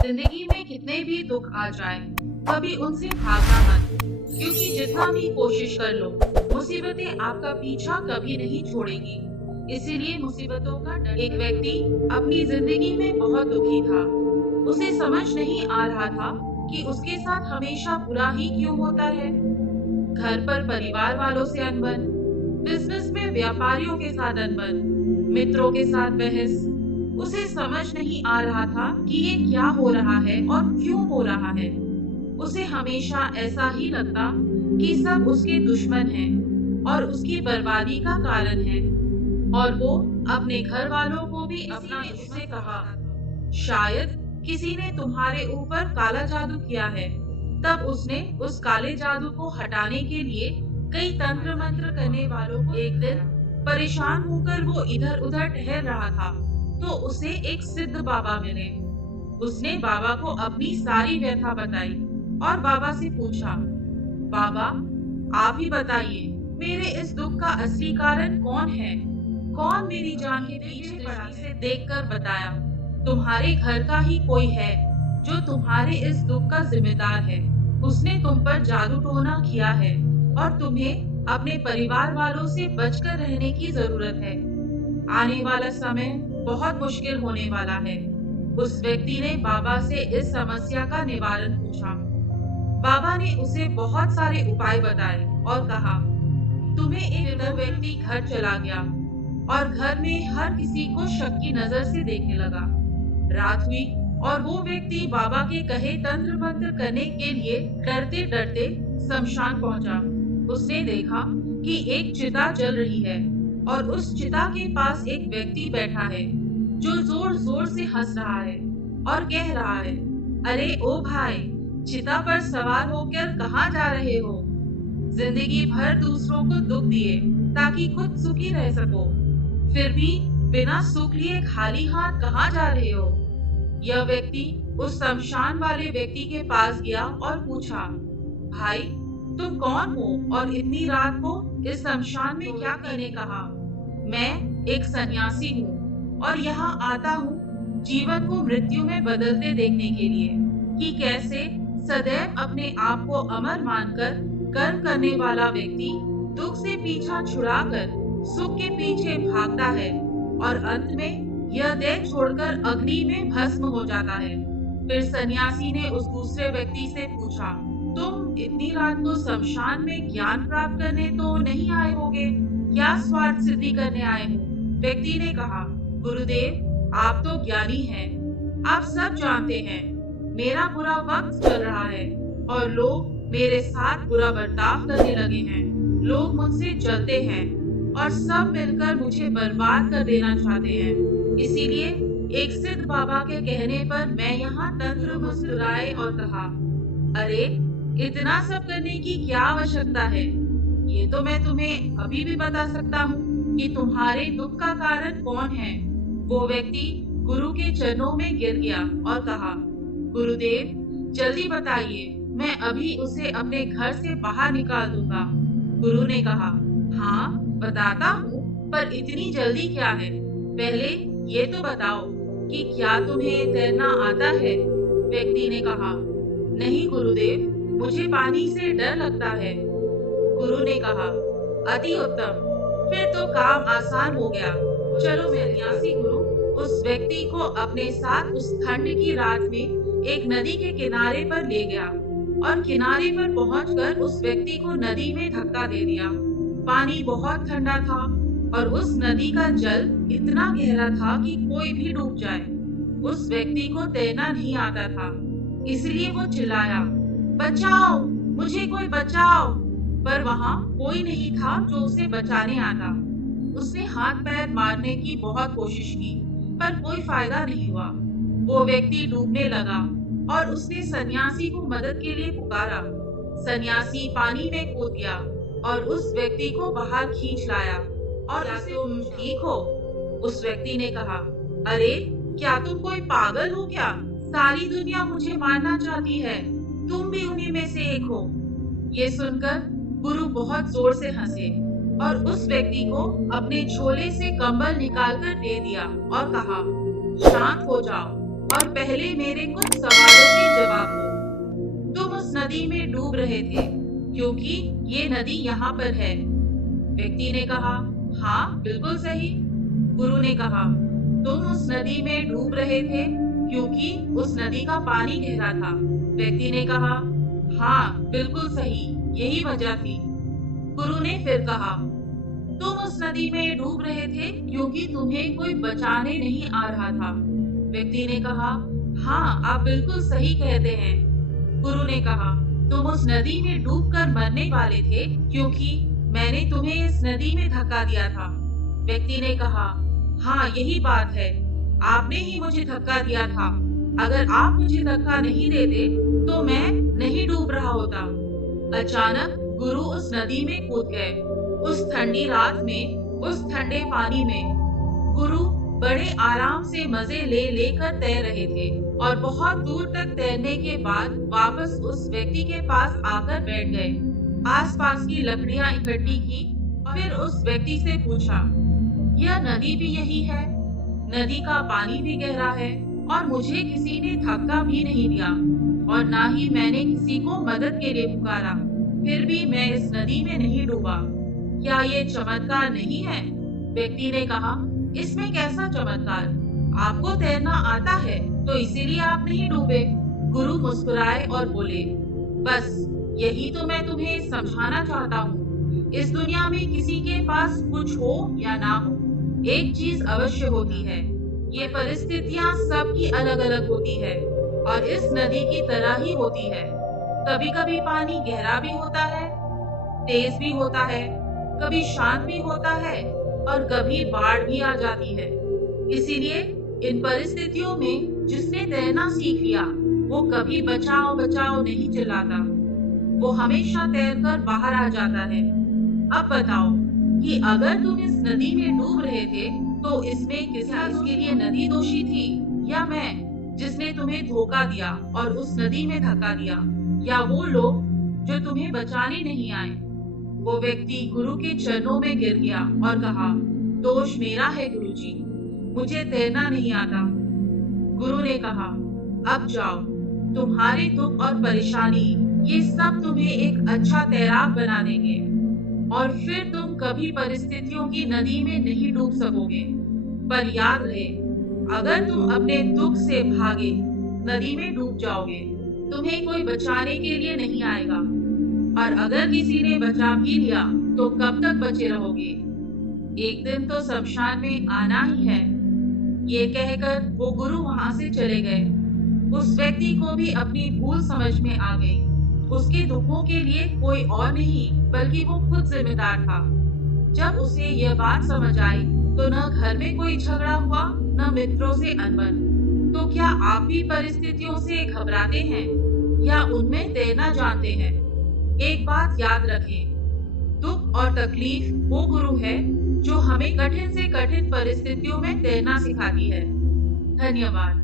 जिंदगी में कितने भी दुख आ जाए, कभी उनसे भागना मत, क्योंकि जितना भी कोशिश कर लो, मुसीबतें आपका पीछा कभी नहीं छोड़ेगी। इसीलिए मुसीबतों का डर। एक व्यक्ति अपनी जिंदगी में बहुत दुखी था। उसे समझ नहीं आ रहा था कि उसके साथ हमेशा बुरा ही क्यों होता है। घर पर परिवार वालों से अनबन, बिजनेस में व्यापारियों के साथ अनबन, मित्रों के साथ बहस। उसे समझ नहीं आ रहा था कि ये क्या हो रहा है और क्यों हो रहा है। उसे हमेशा ऐसा ही लगता कि सब उसके दुश्मन हैं और उसकी बर्बादी का कारण है। और वो अपने घर वालों को भी अपना उससे कहा, शायद किसी ने तुम्हारे ऊपर काला जादू किया है। तब उसने उस काले जादू को हटाने के लिए कई तंत्र मंत्र करने वालों को। एक दिन परेशान होकर वो इधर उधर टहल रहा था, तो उसे एक सिद्ध बाबा मिले। उसने बाबा को अपनी सारी व्यथा बताई और बाबा से पूछा, बाबा आप ही बताइए, मेरे इस दुख का असली कारण कौन है? कौन मेरी जान के पीछे पड़ा है? से देखकर बताया, तुम्हारे घर का ही कोई है जो तुम्हारे इस दुख का जिम्मेदार है। उसने तुम पर जादू टोना किया है और तुम्हें अपने परिवार वालों से बचकर रहने की जरूरत है। आने वाला समय बहुत मुश्किल होने वाला है। उस व्यक्ति ने बाबा से इस समस्या का निवारण पूछा। बाबा ने उसे बहुत सारे उपाय बताए और कहा, तुम्हें एक वृद्ध व्यक्ति घर चला गया और घर में हर किसी को शक की नजर से देखने लगा। रात हुई और वो व्यक्ति बाबा के कहे तंत्र मंत्र करने के लिए डरते डरते शमशान पहुंचा। उसने देखा कि एक चिता जल रही है और उस चिता के पास एक व्यक्ति बैठा है जो जोर जोर से हंस रहा है और कह रहा है, अरे ओ भाई, चिता पर सवार होकर कहाँ जा रहे हो? जिंदगी भर दूसरों को दुख दिए ताकि खुद सुखी रह सको, फिर भी बिना सुख लिए खाली हाथ कहाँ जा रहे हो? यह व्यक्ति उस शमशान वाले व्यक्ति के पास गया और पूछा, भाई तुम कौन हो और इतनी रात को इस शमशान में क्या करने कहा? मैं एक सन्यासी हूँ और यहाँ आता हूँ जीवन को मृत्यु में बदलते देखने के लिए, कि कैसे सदैव अपने आप को अमर मानकर कर्म करने वाला व्यक्ति दुख से पीछा छुड़ाकर सुख के पीछे भागता है और अंत में यह देह छोड़कर अग्नि में भस्म हो जाता है। फिर सन्यासी ने उस दूसरे व्यक्ति से पूछा, तुम इतनी रात को शमशान में ज्ञान प्राप्त करने तो नहीं आए होगे, क्या स्वार्थ सिद्धि करने आए हो? व्यक्ति ने कहा, गुरुदेव आप तो ज्ञानी हैं, आप सब जानते हैं मेरा बुरा वक्त चल रहा है और लोग मेरे साथ बुरा बर्ताव करने लगे हैं। लोग मुझसे जलते हैं और सब मिलकर मुझे बर्बाद कर देना चाहते हैं। इसीलिए एक सिद्ध बाबा के कहने पर मैं यहाँ तंत्र मुस्कुराए और कहा, अरे इतना सब करने की क्या आवश्यकता है? ये तो मैं तुम्हें अभी भी बता सकता हूँ कि तुम्हारे दुख का कारण कौन है। वो व्यक्ति गुरु के चरणों में गिर गया और कहा, गुरुदेव जल्दी बताइए, मैं अभी उसे अपने घर से बाहर निकाल दूंगा। गुरु ने कहा, हाँ बताता हूँ, पर इतनी जल्दी क्या है? पहले ये तो बताओ कि क्या तुम्हें तैरना आता है? व्यक्ति ने कहा, नहीं गुरुदेव, मुझे पानी से डर लगता है। गुरु ने कहा, अति उत्तम, फिर तो काम आसान हो गया। चलो सन्यासी गुरु उस व्यक्ति को अपने साथ उस ठंड की रात में एक नदी के किनारे पर ले गया और किनारे पर पहुंचकर उस व्यक्ति को नदी में धक्का दे दिया। पानी बहुत ठंडा था और उस नदी का जल इतना गहरा था कि कोई भी डूब जाए। उस व्यक्ति को तैरना नहीं आता था, इसलिए वो चिल्लाया, बचाओ, मुझे कोई बचाओ। पर वहाँ कोई नहीं था जो उसे बचाने आता। उसने हाथ पैर मारने की बहुत कोशिश की, पर कोई फायदा नहीं हुआ। वो व्यक्ति डूबने लगा और उसने सन्यासी को मदद के लिए पुकारा। सन्यासी पानी में कूद गया और उस व्यक्ति को बाहर खींच लाया। और क्या तुम ठीक हो? उस व्यक्ति ने कहा, अरे क्या तुम कोई पागल हो क्या? सारी दुनिया मुझे मारना चाहती है, तुम भी उन्हीं में से एक हो। ये सुनकर गुरु बहुत जोर से हंसे और उस व्यक्ति को अपने झोले से कंबल निकालकर दे दिया और कहा, शांत हो जाओ, और पहले मेरे कुछ सवालों के जवाब दो। तुम उस नदी में डूब रहे थे क्योंकि ये नदी यहाँ पर है। व्यक्ति ने कहा, हाँ बिल्कुल सही। गुरु ने कहा, तुम उस नदी में डूब रहे थे क्योंकि उस नदी का पानी गहरा था। व्यक्ति ने कहा, हाँ बिल्कुल सही, यही वजह थी। गुरु ने फिर कहा, तुम उस नदी में डूब रहे थे क्योंकि तुम्हें कोई बचाने नहीं आ रहा था। व्यक्ति ने कहा, हाँ आप बिल्कुल सही कहते हैं। गुरु ने कहा, तुम उस नदी में डूबकर मरने वाले थे क्योंकि मैंने तुम्हें इस नदी में धक्का दिया था। व्यक्ति ने कहा, हाँ यही बात है, आपने ही मुझे धक्का दिया था। अगर आप मुझे धक्का नहीं देते तो मैं नहीं डूब रहा होता। अचानक गुरु उस नदी में कूद गए। उस ठंडी रात में, उस ठंडे पानी में गुरु बड़े आराम से मजे ले लेकर तैर रहे थे और बहुत दूर तक तैरने के बाद वापस उस व्यक्ति के पास आकर बैठ गए। आसपास की लकड़ियां इकट्ठी की और फिर उस व्यक्ति से पूछा, यह नदी भी यही है? नदी का पानी भी गहरा है और मुझे किसी ने धक्का भी नहीं दिया और ना ही मैंने किसी को मदद के लिए पुकारा, फिर भी मैं इस नदी में नहीं डूबा। क्या ये चमत्कार नहीं है? व्यक्ति ने कहा, इसमें कैसा चमत्कार? आपको तैरना आता है तो इसीलिए आप नहीं डूबे। गुरु मुस्कुराए और बोले, बस यही तो मैं तुम्हें समझाना चाहता हूँ। इस दुनिया में किसी के पास कुछ हो या ना हो, एक चीज अवश्य होती है, ये परिस्थितियाँ सबकी अलग अलग होती है और इस नदी की तरह ही होती है। कभी कभी पानी गहरा भी होता है, तेज भी होता है, कभी शांत भी होता है और कभी बाढ़ भी आ जाती है। इसीलिए इन परिस्थितियों में जिसने तैरना सीख लिया वो कभी बचाओ बचाओ नहीं चिल्लाता, वो हमेशा तैरकर बाहर आ जाता है। अब बताओ कि अगर तुम इस नदी में डूब रहे थे तो इसमें इसके लिए नदी दोषी थी या मैं जिसने तुम्हें धोखा दिया और उस नदी में धक्का दिया, या वो लोग जो तुम्हें बचाने नहीं आए? वो व्यक्ति गुरु के चरणों में गिर गया और कहा, दोष मेरा है गुरुजी, मुझे तैरना नहीं आता। गुरु ने कहा, अब जाओ, तुम्हारे दुख और परेशानी ये सब तुम्हें एक अच्छा तैराक बना देंगे और फिर तुम कभी परिस्थितियों की नदी में नहीं डूब सकोगे। पर याद रहे, अगर तुम अपने दुख से भागे नदी में डूब जाओगे, तुम्हें कोई बचाने के लिए नहीं आएगा और अगर किसी ने बचा भी लिया तो कब तक बचे रहोगे? एक दिन तो शमशान में आना ही है। ये कहकर वो गुरु वहां से चले गए। उस व्यक्ति को भी अपनी भूल समझ में आ गई। उसके दुखों के लिए कोई और नहीं बल्कि वो खुद जिम्मेदार था। जब उसे यह बात समझ आई तो न घर में कोई झगड़ा हुआ, न मित्रों से अनबन। तो क्या आप भी परिस्थितियों से घबराते हैं या उनमें तैरना जानते हैं? एक बात याद रखें, दुख और तकलीफ वो गुरु है जो हमें कठिन से कठिन परिस्थितियों में तैरना सिखाती है। धन्यवाद।